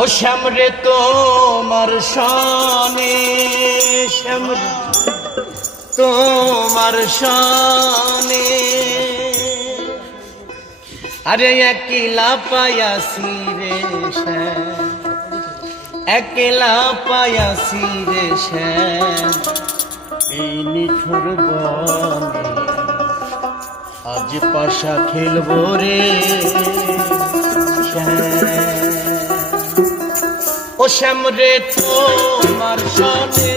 ও শ্যামরে তোমার সনে শ্যামরে তোমার সনে আরে একলা পায়াসি রে শ্যাম, একলা পায়াসি রে শ্যাম। এই নিঠুর বনে আজ পাশা খেলব রে। ও শ্যামরে তোমার সনে।